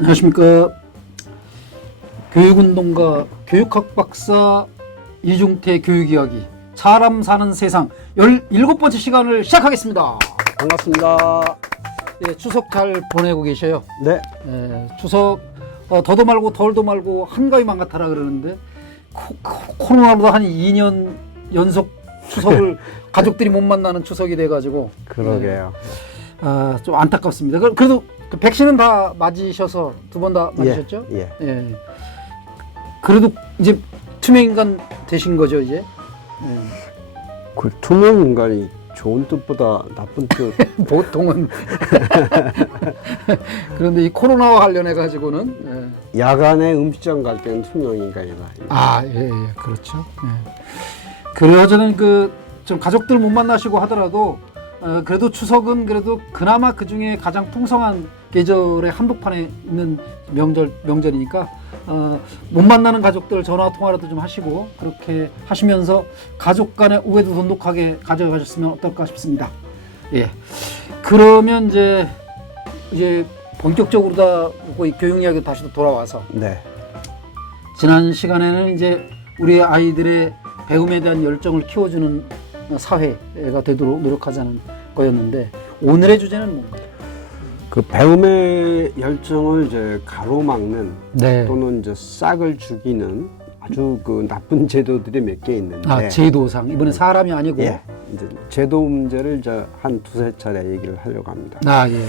안녕하십니까. 교육운동가 교육학 박사 이중태 교육이야기 사람 사는 세상 17번째 시간을 시작하겠습니다. 반갑습니다. 예, 추석 잘 보내고 계셔요? 네. 예, 추석 더도 말고 덜도 말고 한가위만 같아라 그러는데 코로나로도 한 2년 연속 추석을 가족들이 못 만나는 추석이 돼가지고 그러게요. 좀 안타깝습니다. 그래도 그 백신은 다 맞으셔서 2번 다 맞으셨죠? 예. 예. 그래도 이제 투명인간 되신 거죠 이제? 예. 그 투명 인간이 좋은 뜻보다 나쁜 뜻. 보통은 그런데 이 코로나와 관련해 가지고는 야간에 음식점 갈 때는 투명 인간이다. 예, 그렇죠. 예. 그래서 저는 좀 가족들 못 만나시고 하더라도 그래도 추석은 그래도 그나마 그 중에 가장 풍성한 계절의 한복판에 있는 명절이니까 못 만나는 가족들 전화 통화라도 좀 하시고 그렇게 하시면서 가족 간의 우애도 돈독하게 가져가셨으면 어떨까 싶습니다. 예. 그러면 이제 본격적으로 교육 이야기 다시 돌아와서 네. 지난 시간에는 이제 우리 아이들의 배움에 대한 열정을 키워주는 사회가 되도록 노력하자는 거였는데 오늘의 주제는 뭡니까? 그 배움의 열정을 이제 가로막는 네. 또는 이제 싹을 죽이는 아주 그 나쁜 제도들이 몇 개 있는데. 제도상 이번엔 사람이 아니고. 예. 이제 제도 문제를 이제 한 두세 차례 얘기를 하려고 합니다. 예.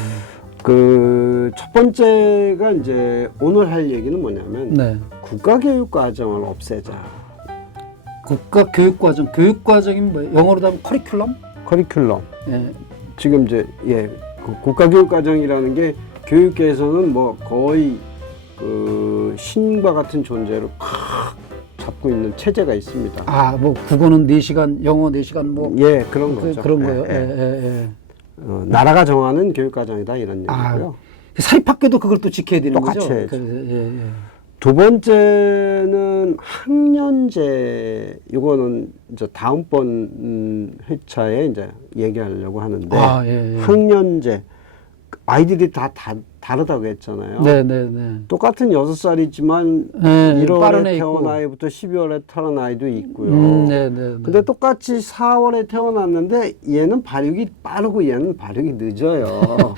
그 첫 번째가 이제 오늘 할 얘기는 뭐냐면 네. 국가교육과정을 없애자. 교육과정이 뭐예요? 영어로 하면 커리큘럼? 커리큘럼. 예. 지금 이제 그 국가교육과정이라는 게 교육계에서는 뭐 거의 그 신과 같은 존재로 잡고 있는 체제가 있습니다. 뭐 국어는 4시간, 영어 4시간 뭐. 예, 그런 거죠. 그런 거예요. 예. 나라가 정하는 교육과정이다 이런 얘기고요. 사립학교도 그걸 또 지켜야 되는 똑같이 거죠. 해야죠. 예. 두 번째는 학년제. 이거는 이제 다음번 회차에 이제 얘기하려고 하는데 예. 학년제. 아이들이 다 다르다고 했잖아요. 네. 똑같은 6살이지만 빠른 1월에 애 태어난 있고. 아이부터 12월에 태어난 아이도 있고요. 네. 근데 똑같이 4월에 태어났는데 얘는 발육이 빠르고 얘는 발육이 늦어요.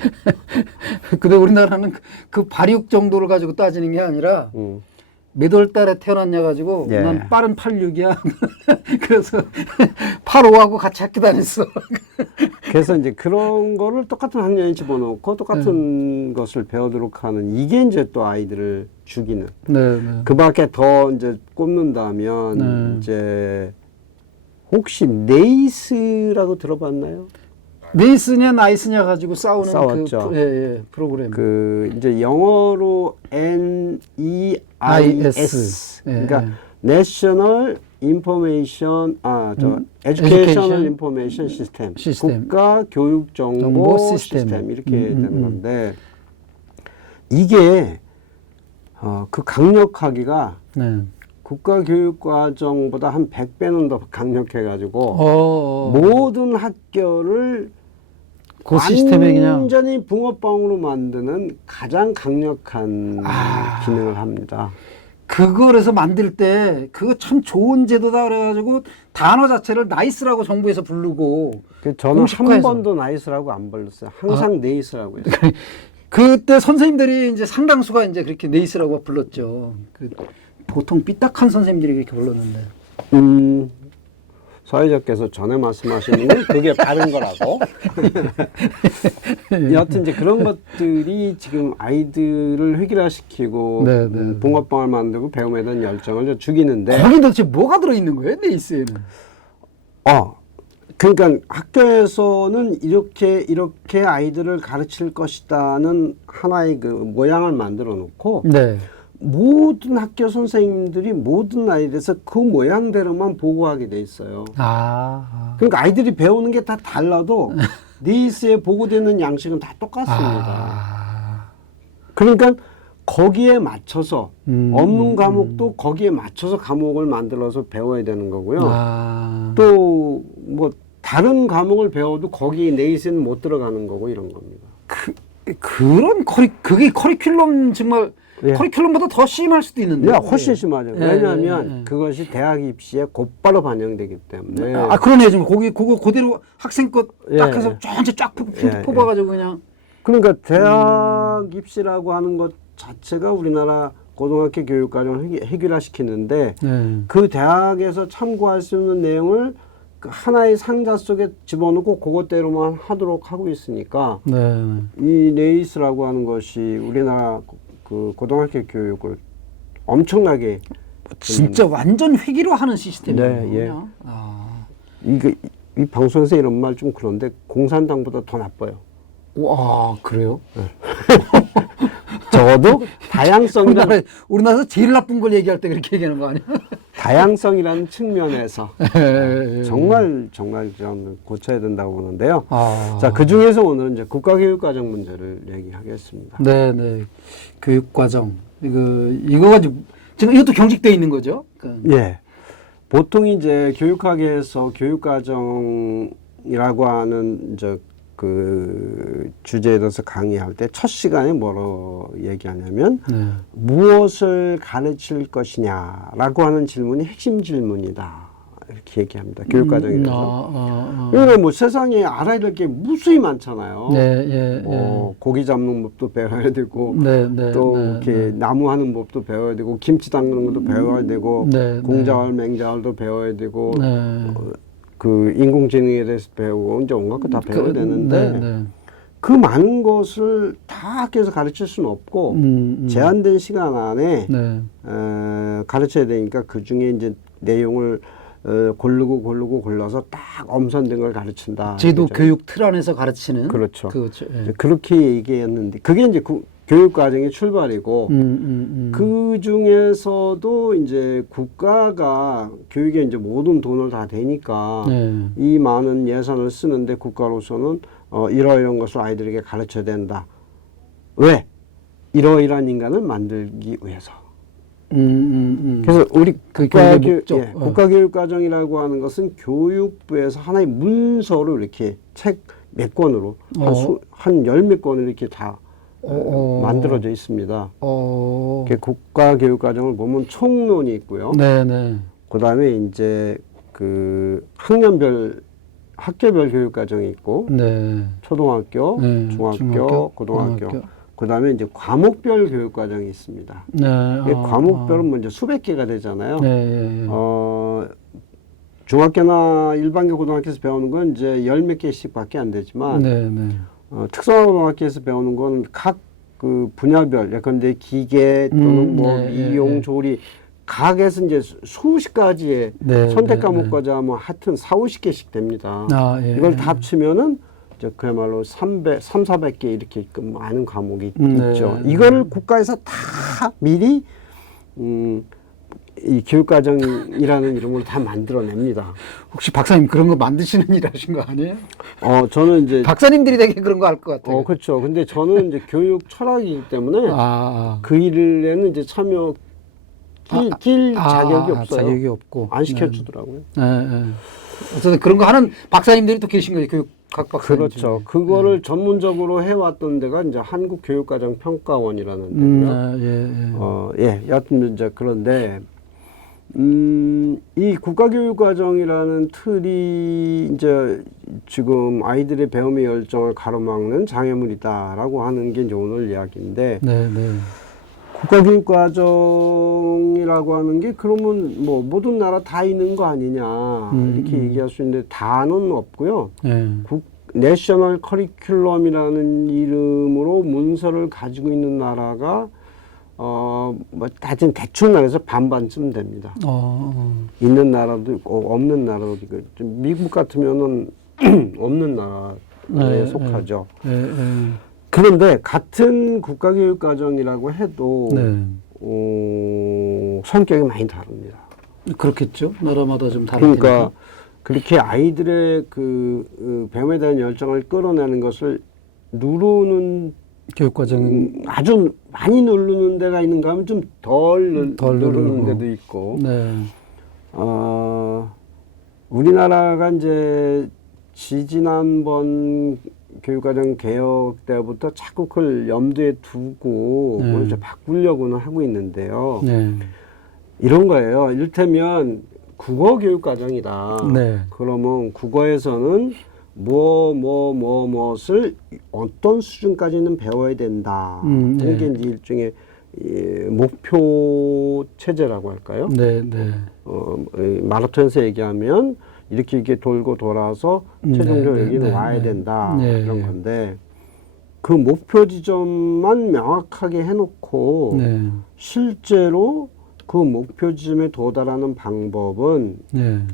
근데 우리나라는 그 발육 정도를 가지고 따지는 게 아니라 몇 월 달에 태어났냐 가지고 예. 난 빠른 86이야. 그래서 85하고 같이 학교 다녔어. 그래서 이제 그런 거를 똑같은 학년에 집어넣고 똑같은 것을 배우도록 하는 이게 이제 또 아이들을 죽이는. 네. 그 밖에 더 이제 꼽는다면 이제 혹시 네이스라고 들어봤나요? 네이스냐 나이스냐 가지고 싸웠죠. 프로그램. 그 이제 영어로 NEIS. 그러니까 National Information Educational Information System. 국가 교육 정보 시스템 이렇게 되는 건데 이게 그 강력하기가 국가교육과정보다 한 100배는 더 강력해가지고 모든 학교를 그 시스템에 그냥 완전히 붕어빵으로 만드는 가장 강력한 기능을 합니다. 그거에서 만들 때 그거 참 좋은 제도다 그래가지고 단어 자체를 나이스라고 정부에서 부르고 저는 공식화해서. 한 번도 나이스라고 안 불렀어요. 항상 네이스라고 했어요. 그때 선생님들이 이제 상당수가 이제 그렇게 네이스라고 불렀죠. 보통 삐딱한 선생님들이 그렇게 불렀는데. 사회자께서 전에 말씀하시는 건 그게 바른 거라고. 여하튼 이제 그런 것들이 지금 아이들을 획일화시키고 붕어빵을 만들고 배움에 대한 열정을 죽이는데 거기 도대체 뭐가 들어있는 거예요, 네이스에는? 그러니까 학교에서는 이렇게 아이들을 가르칠 것이다는 하나의 그 모양을 만들어 놓고 모든 학교 선생님들이 모든 아이들에서 그 모양대로만 보고하게 돼 있어요. 그러니까 아이들이 배우는 게 다 달라도 네이스에 보고되는 양식은 다 똑같습니다. 그러니까 거기에 맞춰서 없는 과목도 거기에 맞춰서 과목을 만들어서 배워야 되는 거고요. 또 뭐 다른 과목을 배워도 거기 네이스는 못 들어가는 거고 이런 겁니다. 그런 그게 커리큘럼 정말 예. 커리큘럼보다 더 심할 수도 있는데. 네, 훨씬 심하죠. 예, 왜냐하면 예, 예. 그것이 대학 입시에 곧바로 반영되기 때문에. 아, 그러네요. 지금 그거 그대로 학생 것 딱 예, 해서 예. 전체 쫙 예, 뽑아가지고 그냥. 그러니까 대학 입시라고 하는 것 자체가 우리나라 고등학교 교육과정을 해결화시키는데 네. 그 대학에서 참고할 수 있는 내용을 그 하나의 상자 속에 집어넣고 그것대로만 하도록 하고 있으니까 네. 이 레이스라고 하는 것이 우리나라 그 고등학교 교육을 엄청나게 진짜 완전 회기로하는 시스템이에요. 네, 예. 그냥. 아. 이 방송에서 이런 말 좀 그런데 공산당보다 더 나빠요. 와, 그래요? 적어도 다양성이라는 우리나라에서 제일 나쁜 걸 얘기할 때 그렇게 얘기하는 거 아니야? 다양성이라는 측면에서 예, 예. 정말 저는 고쳐야 된다고 보는데요. 아. 자, 그 중에서 오늘은 이제 국가교육과정 문제를 얘기하겠습니다. 네, 네. 교육과정. 이거 가지고 지금 이것도 경직돼 있는 거죠? 그러니까. 예. 보통 이제 교육학에서 교육과정이라고 하는 이제 그 주제에 대해서 강의할 때 첫 시간에 뭐로 얘기하냐면 네. 무엇을 가르칠 것이냐라고 하는 질문이 핵심 질문이다. 이렇게 얘기합니다. 교육과정에서. 왜냐면 뭐 세상에 알아야 될 게 무수히 많잖아요. 네, 예, 뭐 고기 잡는 법도 배워야 되고 네, 네, 또 네, 이렇게 네. 나무 하는 법도 배워야 되고 김치 담그는 것도 배워야 되고 네, 공자월 맹자월도 배워야 되고 네. 그 인공지능에 대해서 배우고 이제 온갖 거 다 배워야 되는데 네, 네. 그 많은 것을 다 학교에서 가르칠 수는 없고 제한된 시간 안에 네. 가르쳐야 되니까 그 중에 이제 내용을 고르고 골라서 딱 엄선된 걸 가르친다. 제도 그죠? 교육 틀 안에서 가르치는. 그렇죠. 그렇죠. 예. 그렇게 얘기했는데 그게 이제 교육과정의 출발이고 그 중에서도 이제 국가가 교육에 이제 모든 돈을 다 대니까 네. 이 많은 예산을 쓰는데 국가로서는 이러이러한 것을 아이들에게 가르쳐야 된다. 왜? 이러이러한 인간을 만들기 위해서. 그래서 우리 그 교육의 목적. 국가교육과정이라고 하는 것은 교육부에서 하나의 문서로 이렇게 책 몇 권으로 한 열 몇 권을 이렇게 다 만들어져 있습니다. 국가교육과정을 보면 총론이 있고요. 네네. 그 다음에 이제 그 학교별 교육과정이 있고, 네. 초등학교, 네, 중학교, 고등학교. 그 다음에 이제 과목별 교육과정이 있습니다. 네. 과목별은 먼저 수백 개가 되잖아요. 네. 중학교나 일반교 고등학교에서 배우는 건 이제 열 몇 개씩밖에 안 되지만, 네. 네. 특성화고등학교에서 배우는 건 각 그 분야별, 예컨대 기계 또는 뭐 미용, 조리, 각에서 이제 수십 가지의 선택 과목까지 하면 하여튼 4~50개씩 됩니다. 이걸 다 합치면은 이제 그야말로 300~400개 이렇게 많은 과목이 있죠. 이거를 국가에서 다 미리 이 교육과정이라는 이름으로 다 만들어냅니다. 혹시 박사님 그런 거 만드시는 일 하신 거 아니에요? 저는 이제 박사님들이 되게 그런 거 할 것 같아요. 그렇죠. 근데 저는 이제 교육 철학이기 때문에 그 일에는 이제 참여 자격이 없어요. 자격이 없고 안 시켜주더라고요. 네. 어쨌든 그런 거 하는 박사님들이 또 계신 거예요. 각 박사님. 그렇죠. 그거를 전문적으로 해왔던 데가 이제 한국교육과정평가원이라는 데고요. 여하튼 이제 그런데 이 국가교육과정이라는 틀이 이제 지금 아이들의 배움의 열정을 가로막는 장애물이다라고 하는 게 이제 오늘 이야기인데, 국가교육과정이라고 하는 게 그러면 뭐 모든 나라 다 있는 거 아니냐 이렇게 얘기할 수 있는데 다는 없고요. 내셔널 커리큘럼이라는 이름으로 문서를 가지고 있는 나라가 뭐 하여튼 대충 말해서 반반쯤 됩니다. 있는 나라도 있고 없는 나라도 있고, 미국 같으면은 없는 나라에 속하죠. 그런데 같은 국가교육과정이라고 해도 성격이 많이 다릅니다. 그렇겠죠. 나라마다 좀 다르니까. 그러니까 그렇게 아이들의 그 배움에 대한 열정을 끌어내는 것을 누르는 교육과정 아주 많이 누르는 데가 있는가 하면 좀 덜 누르는 데도 있고. 우리나라가 이제 지지난번 교육과정 개혁 때부터 자꾸 그걸 염두에 두고 뭘 이제 바꾸려고는 하고 있는데요. 이런 거예요. 이를테면 국어 교육과정이다. 그러면 국어에서는 무엇을 어떤 수준까지는 배워야 된다. 이게 이제 일종의 목표 체제라고 할까요? 마라톤에서 얘기하면 이렇게 돌고 돌아서 최종적으로 여기는 와야 된다. 이런 건데 그 목표 지점만 명확하게 해놓고 실제로 그 목표 지점에 도달하는 방법은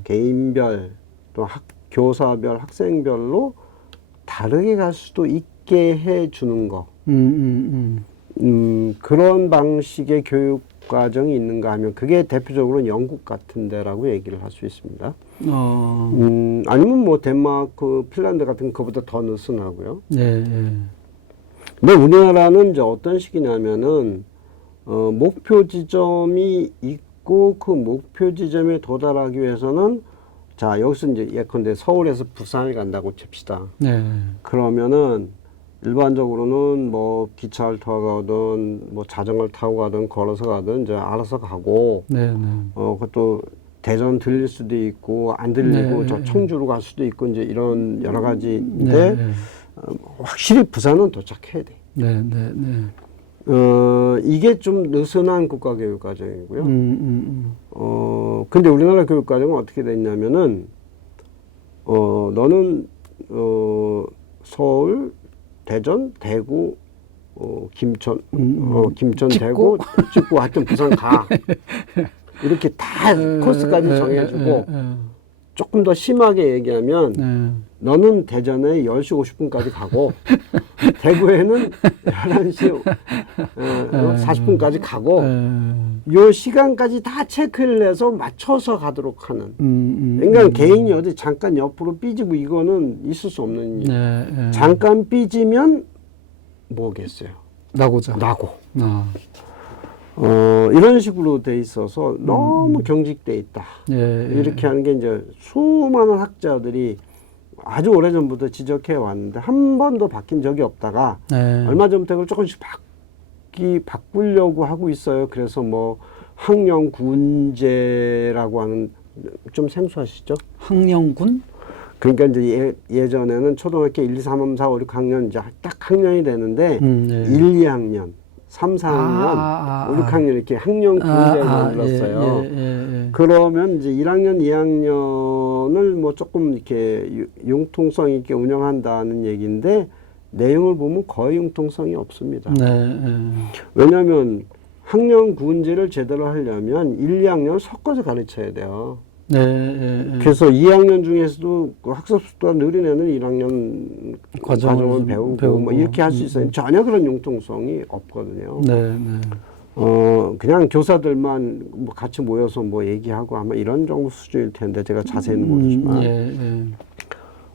개인별 또 교사별 학생별로 다르게 갈 수도 있게 해주는 거. 그런 방식의 교육 과정이 있는가 하면 그게 대표적으로 영국 같은 데라고 얘기를 할 수 있습니다. 아니면 뭐 덴마크, 핀란드 같은 그보다 더 느슨하고요. 근데 우리나라는 이제 어떤 식이냐면은 목표 지점이 있고 그 목표 지점에 도달하기 위해서는 자 여기서 이제 예컨대 서울에서 부산을 간다고 칩시다. 그러면은 일반적으로는 뭐 기차를 타고 가든 뭐 자전거를 타고 가든 걸어서 가든 이제 알아서 가고 그것도 대전 들릴 수도 있고 안 들리고 저 청주로 갈 수도 있고 이제 이런 여러 가지인데 확실히 부산은 도착해야 돼. 이게 좀 느슨한 국가교육과정이고요. 근데 우리나라 교육과정은 어떻게 됐냐면은 너는 서울 대전, 대구, 김천, 대구, 찍고 하여튼 부산 가. 이렇게 다 코스까지 정해주고 조금 더 심하게 얘기하면 너는 대전에 10시 50분까지 가고 대구에는 11시 40분까지 가고 요 시간까지 다 체크를 해서 맞춰서 가도록 하는 그러니까 개인이 어디 잠깐 옆으로 삐지고 이거는 있을 수 없는 일. 잠깐 삐지면 뭐겠어요? 나고 이런 식으로 돼 있어서 너무 경직돼 있다. 이렇게 하는 게 이제 수많은 학자들이 아주 오래전부터 지적해 왔는데 한 번도 바뀐 적이 없다가 얼마 전부터 그걸 조금씩 바꾸려고 하고 있어요. 그래서 뭐 학령군제라고 하는 좀 생소하시죠? 학령군? 그러니까 이제 예전에는 초등학교 1, 2, 3, 4, 5, 6학년 이제 딱 학년이 되는데 1, 2학년 3, 4학년, 5, 6학년 이렇게 학령 군제를 만들었어요. 그러면 이제 1학년, 2학년을 뭐 조금 이렇게 융통성 있게 운영한다는 얘기인데 내용을 보면 거의 융통성이 없습니다. 왜냐하면 학령 군제를 제대로 하려면 1, 2학년을 섞어서 가르쳐야 돼요. 그래서 2학년 중에서도 그 학습 속도가 느린 애는 1학년 과정을 배우고 뭐 이렇게 할 수 있어요. 전혀 그런 융통성이 없거든요. 그냥 교사들만 뭐 같이 모여서 뭐 얘기하고 아마 이런 정도 수준일 텐데 제가 자세히는 모르지만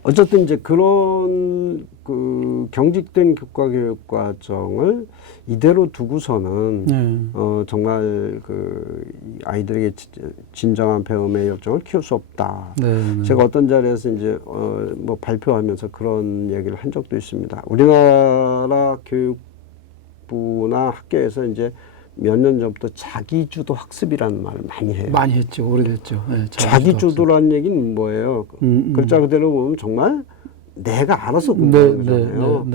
어쨌든 이제 그런 그 경직된 교과교육 과정을 이대로 두고서는 정말 그 아이들에게 진정한 배움의 열정을 키울 수 없다. 제가 어떤 자리에서 이제 뭐 발표하면서 그런 얘기를 한 적도 있습니다. 우리나라 교육부나 학교에서 이제 몇 년 전부터 자기주도 학습이라는 말을 많이 해요. 많이 했죠. 오래됐죠. 자기주도라는 얘기는 뭐예요? 글자 그대로 보면 정말 내가 알아서 공부하는 거잖아요.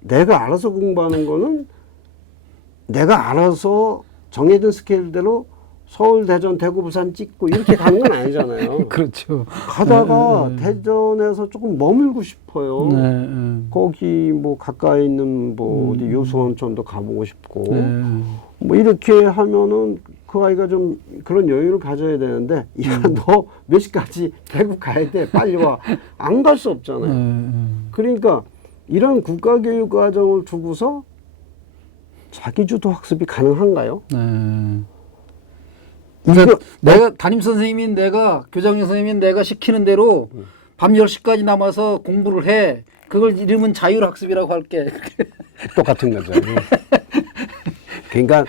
내가 알아서 공부하는 거는 내가 알아서 정해진 스케일대로 서울, 대전, 대구, 부산 찍고 이렇게 가는 건 아니잖아요. 그렇죠. 가다가 대전에서 조금 머물고 싶어요. 거기 뭐 가까이 있는 뭐 어디 유수원촌도 가보고 싶고 뭐 이렇게 하면은 그 아이가 좀 그런 여유를 가져야 되는데 야, 너 몇 시까지 대구 가야 돼. 빨리 와. 안 갈 수 없잖아요. 그러니까 이런 국가교육 과정을 두고서 자기주도 학습이 가능한가요? 그러니까 내가 담임 선생님인 내가 교장 선생님인 내가 시키는 대로 밤 10시까지 남아서 공부를 해. 그걸 이름은 자율학습이라고 할게. 똑같은 거죠. 그러니까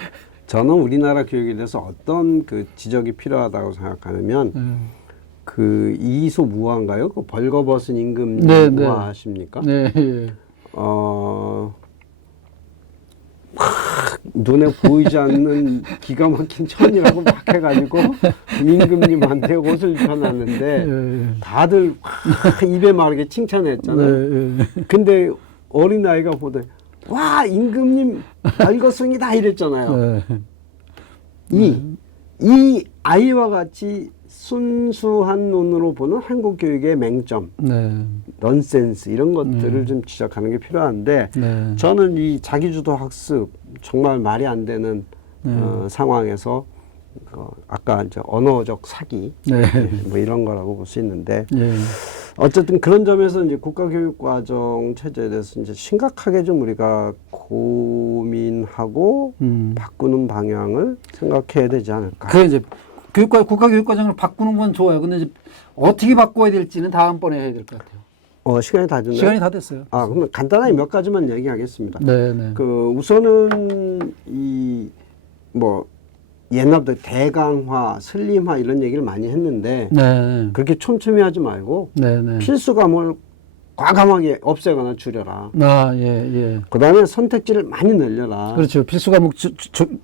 저는 우리나라 교육에 대해서 어떤 그 지적이 필요하다고 생각하냐면 그 이소무화인가요? 그 벌거벗은 임금 네, 무화 아십니까? 네. 예. 막 눈에 보이지 않는 기가 막힌 천이라고 막 해가지고 임금님한테 옷을 입혀놨는데 예. 다들 막 입에 마르게 칭찬했잖아요. 네, 예. 근데 어린아이가 보더니 와 임금님 벌거숭이다 이랬잖아요. 네. 이 아이와 같이 순수한 눈으로 보는 한국 교육의 맹점, 네. 넌센스 이런 것들을 좀 지적하는 게 필요한데 네. 저는 이 자기주도 학습 정말 말이 안 되는 상황에서 아까 이제 언어적 사기 네. 뭐 이런 거라고 볼 수 있는데 예. 어쨌든 그런 점에서 이제 국가교육과정 체제에 대해서 이제 심각하게 좀 우리가 고민하고 바꾸는 방향을 생각해야 되지 않을까. 그 이제 국가교육과정을 바꾸는 건 좋아요. 근데 이제 어떻게 바꿔야 될지는 다음번에 해야 될 것 같아요. 시간이 다 됐나요? 시간이 다 됐어요. 그러면 간단하게 몇 가지만 얘기하겠습니다. 네, 네. 그 우선은 이 뭐 옛날부터 대강화, 슬림화 이런 얘기를 많이 했는데 네. 그렇게 촘촘히 하지 말고 네, 네. 필수 과목을 과감하게 없애거나 줄여라. 예, 예. 그다음에 선택지를 많이 늘려라. 그렇죠. 필수 과목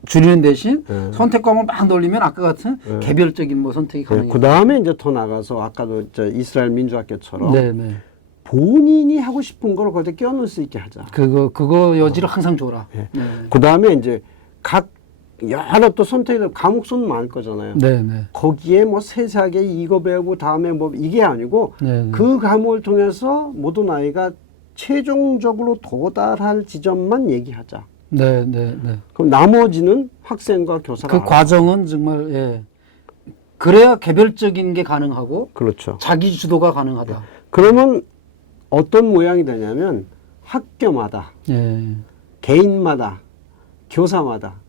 줄이는 대신 네. 선택 과목을 막 늘리면 아까 같은 개별적인 뭐 선택이 가능해요. 그다음에 이제 더 나가서 아까도 이스라엘 민주학교처럼 네, 네. 본인이 하고 싶은 걸 거기에 끼워넣을 수 있게 하자. 그거 여지를 항상 줘라. 네. 네. 그다음에 이제 각 여러 또 선택이 과목 수는 많을 거잖아요. 네, 네. 거기에 뭐 세세하게 이거 배우고 다음에 뭐 이게 아니고 네, 네. 그 과목을 통해서 모든 아이가 최종적으로 도달할 지점만 얘기하자. 네, 네, 네. 그럼 나머지는 학생과 교사가 그 과정은 정말 예. 그래야 개별적인 게 가능하고 그렇죠. 자기 주도가 가능하다. 그러면 어떤 모양이 되냐면 학교마다 예. 개인마다 교사마다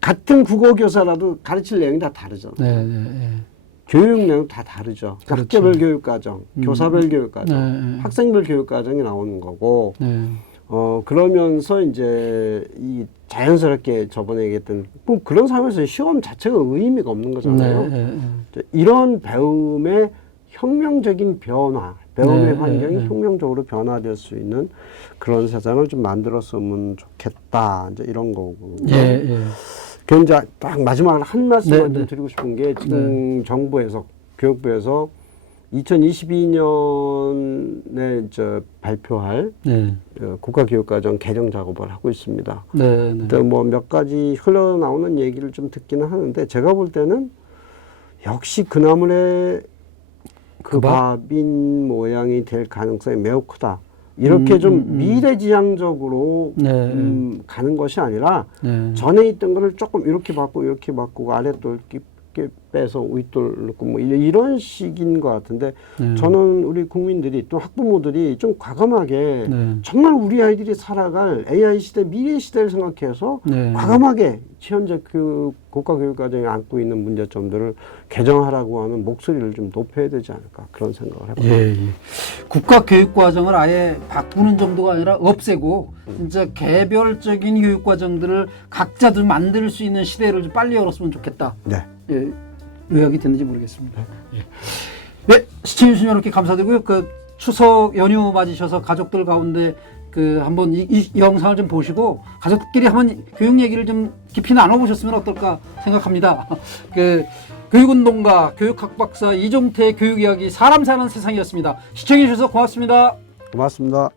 같은 국어 교사라도 가르칠 내용이 다 다르잖아요. 네, 네, 네. 교육 내용 다 다르죠. 그렇죠. 학교별 교육과정, 교사별 교육과정, 네, 네. 학생별 교육과정이 나오는 거고. 네. 그러면서 이제 이 자연스럽게 저번에 얘기했던 뭐 그런 상황에서 시험 자체가 의미가 없는 거잖아요. 네, 네. 이런 배움의 혁명적인 변화, 배움의 네, 환경이 네. 혁명적으로 변화될 수 있는 그런 세상을 좀 만들었으면 좋겠다. 이제 이런 거고. 예, 예. 그 이제 딱 마지막으로 한 말씀만 네, 좀 네. 드리고 싶은 게 지금 정부에서 교육부에서 2022년에 발표할 네. 국가교육과정 개정 작업을 하고 있습니다. 네, 네. 근데 뭐 몇 가지 흘러나오는 얘기를 좀 듣기는 하는데 제가 볼 때는 역시 그 나물의 그 밥인 모양이 될 가능성이 매우 크다. 이렇게 좀 미래지향적으로 네. 가는 것이 아니라 네. 전에 있던 거를 조금 이렇게 바꾸고 아랫돌 깊게 빼서 윗돌 넣고 뭐 이런 식인 것 같은데 저는 우리 국민들이 또 학부모들이 좀 과감하게 정말 우리 아이들이 살아갈 AI 시대 미래 시대를 생각해서 과감하게 현재 그 국가교육과정에 안고 있는 문제점들을 개정하라고 하는 목소리를 좀 높여야 되지 않을까 그런 생각을 해봅니다. 예, 예. 국가교육과정을 아예 바꾸는 정도가 아니라 없애고 진짜 개별적인 교육과정들을 각자들 만들 수 있는 시대를 좀 빨리 열었으면 좋겠다. 네. 예, 요약이 됐는지 모르겠습니다. 예. 네, 시청해주신 여러분께 감사드리고요. 그 추석 연휴 맞으셔서 가족들 가운데 그 한번 이 영상을 좀 보시고 가족끼리 한번 교육 얘기를 좀 깊이 나눠보셨으면 어떨까 생각합니다. 그 교육운동가 교육학 박사 이종태 교육 이야기 사람 사는 세상이었습니다. 시청해주셔서 고맙습니다. 고맙습니다.